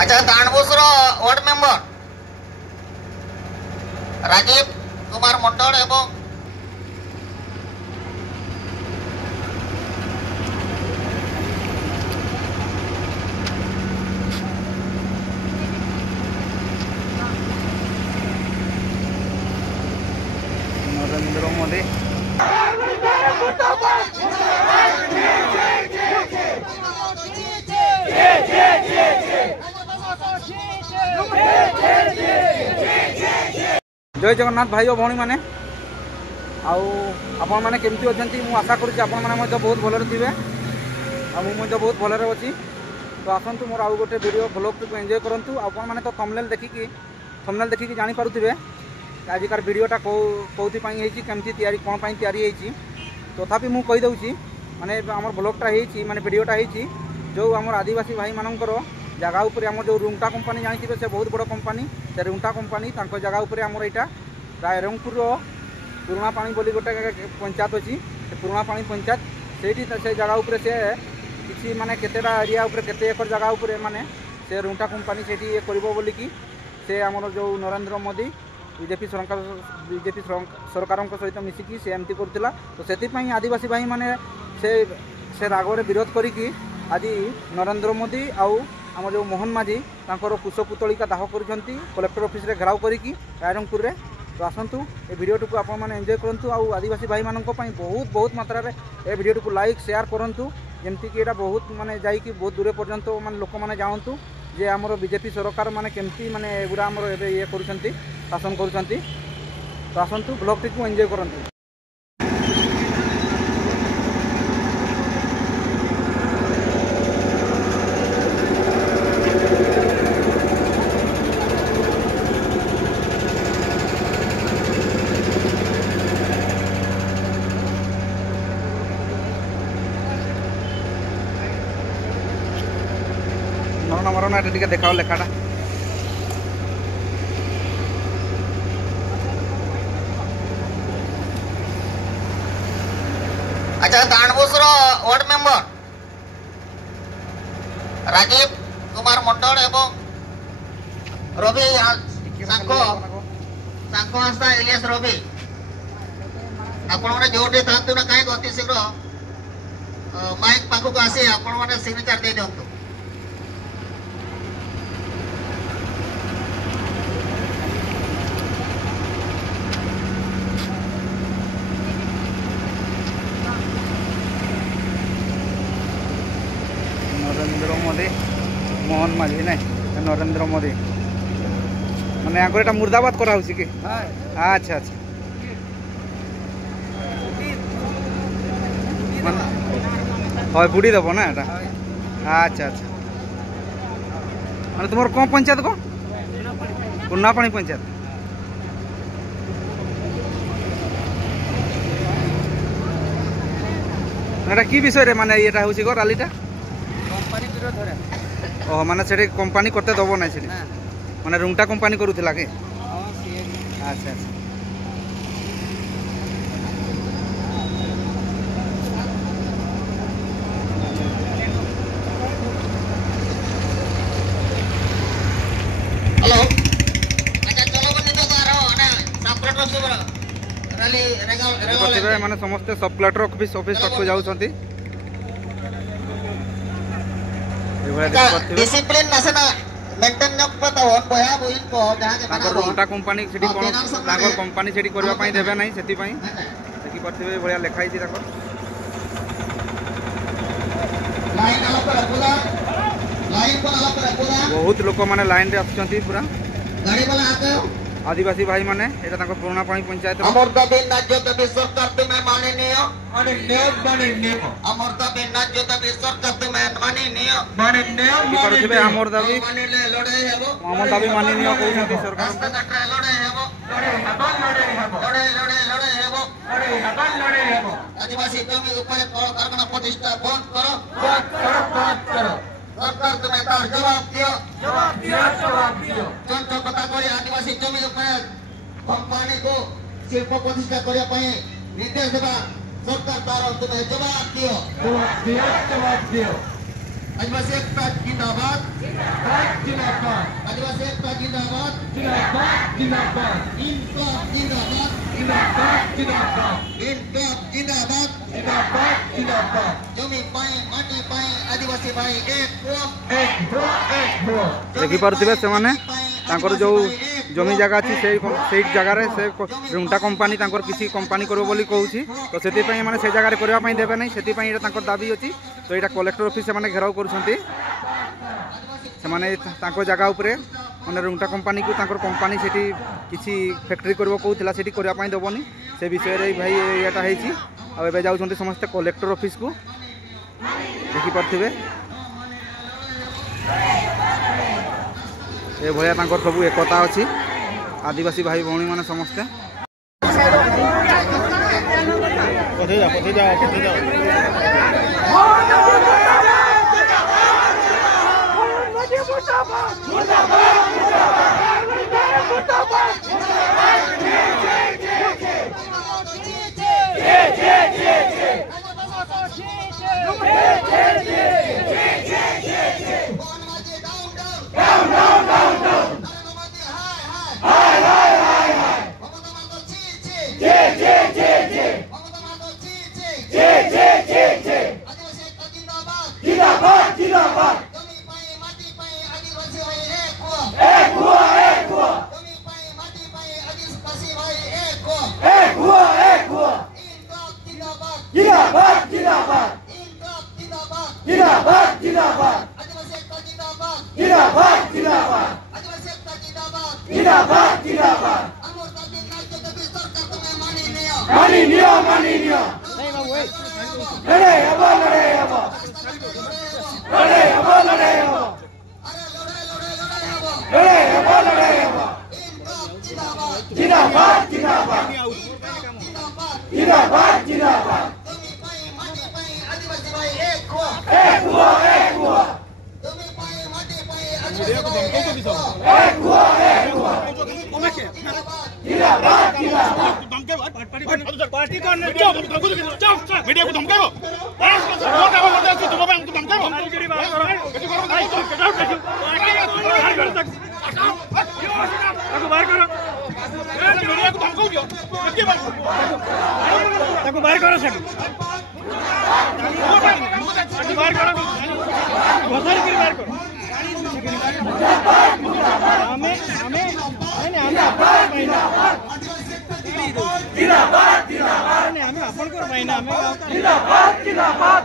अच्छा दाणबोसर ward member Rajiv Kumar Mandal एवं नरेंद्र मोदी जय जगन्नाथ भाई और भौणी मैंने आपण मैंने केमती अच्छा मुझे आशा करुँच आपण मैंने बहुत भलरे थे मुझे बहुत भलरे अच्छी तो आसतु मोर आउ गोटे वीडियो ब्लॉग को एंजॉय करूँ आपण मैंने तो थंबनेल देखिकी जानीपे आजिकार वीडियोटा कौपाई केमती तैयारी कौन तैयारी तथापि मुझे कहीदे माने आम ब्लॉगटा माने वीडियोटा जो आम आदिवासी भाई मानकर जगह उपर आम जो रुंगटा कंपानी जानी से बहुत बड़ कंपानी से रुंगटा कंपानी जगह उपर आमर यहाँ रायरंगपुर पुराणा पानी बोली गोटे पंचायत अच्छी पुराणा पानी पंचायत से जगह उपर से किसी माने केतेटा एरिया उपर केते एकर जगह उपर माने से रुंगटा कंपानी से करिबो बोली कि से आमर जो नरेंद्र मोदी बीजेपी सरकार सहित मिसिकी से एमती करुला तो से आदिवासी भाई माने से रागरे विरोध करिकी आज नरेंद्र मोदी आउ आम जो मोहन माझी तांकर कुशपुतलिका दाह कर कलेक्टर ऑफिस रे घेराव करिकी रायरंगपुर रे तो आसतु ए वीडियो को आपण मैंने एंजॉय करूँ आउ आदिवासी भाई मानक बहुत बहुत मात्रा रे ए वीडियो को लाइक शेयर करूँ जमती कि एटा बहुत माने जाइकी बहुत दूर पर्यंत माने लोक माने जानतु जे आमर बीजेपी सरकार माने केमती माने एगुड़ा आमर एबे ये करूछंती शासन करूछंती तो आसतु ब्लॉग टी को एंजॉय करंतु। मरना टे देखाओ लेखाटा अच्छा दाणबोसर वार्ड मेंबर राजीव कुमार मंडल एवं रवि सांको एलियास रवि आपण जोटे था कहीं अति शीघ्र माइक पाखक आसी आपण सिग्नेचर दे दिंतु। नरेंद्र मोदी मोहन माझी ना नरेंद्र मोदी माने आगे एटा मुर्दाबाद करा होसी कि अच्छा अच्छा हाँ बुड़ी देव ना एटा अच्छा अच्छा माने तुम कौन पंचायत को पुन्ना पानी पंचायत एटा की विषय रे माने एटा होसी गो रैलीटा ओह माने से कंपानी करते दब ना से माने रुंगटा कंपानी करूला कि अच्छा अच्छा हेलो अच्छा चलो बनी तो ना सप्रेटर सुबरा रैली रेगल माने समस्त सब कलेक्टर ऑफिस तक जाउछंती डिसिप्लिन नसना मेंटेन न पता हो बया बोइन को जहां के ताकर रुंगटा कंपानी सेठी कोन ताकर कंपानी सेठी करबा पई देबे नै सेठी पई देखि परथिबे बढ़िया लेखाई छी ताकर लाइन आला पर पूरा लाइन पर आला पर पूरा बहुत लोक माने लाइन रे आछंती पूरा गाड़ी वाला आके आदिवासी भाई माने एटा ताकर पुराना पानी पंचायत अमर दाबी राज्य दाबी सरकार तुम्हें माननीय अमर दाबी राज्य दाबी सरकार तुम्हें माननीय करथिबे अमर दाबी मानिले लड़ाई हेबो अमर दाबी माननीय कहउछंती सरकार लड़ाई हेबो लड़ाई हेबो आदिवासी जमी ऊपर कलकारखाना प्रतिष्ठा बंद करो सरकार तुम्हें तार जवाब दियो कथा करी आदिवासी जमी ऊपर कंपनी को शिल्प प्रतिष्ठा करने पर निर्देश देवा सरकार तार तुम्हें जवाब दियो आदिवासी एकता जिंदाबाद इनकलाब जिंदाबाद जमी पाए माटी पाए आदिवासी भाई एक हुआ देखि पारुथिबे से माने तांकर जो जमी जगह अच्छी से जगार से रुंटा कंपानी तांकर किसी कंपानी करो बोली कहूँ तो से माने से जगह करने देवे नहीं से दाबी अच्छी तो यहाँ कलेक्टर ऑफिस से घेराव कर जगह उपरे माने रुंटा कंपानी को कंपानी से किसी फैक्ट्री कर कहूला से करने देवनी से विषय भाई यहाँ होती जाऊँ समस्ते कलेक्टर ऑफिस को देखिपे ये भाया सब एकता अच्छी आदिवासी भाई भौणी मैंने समस्ते जिंदाबाद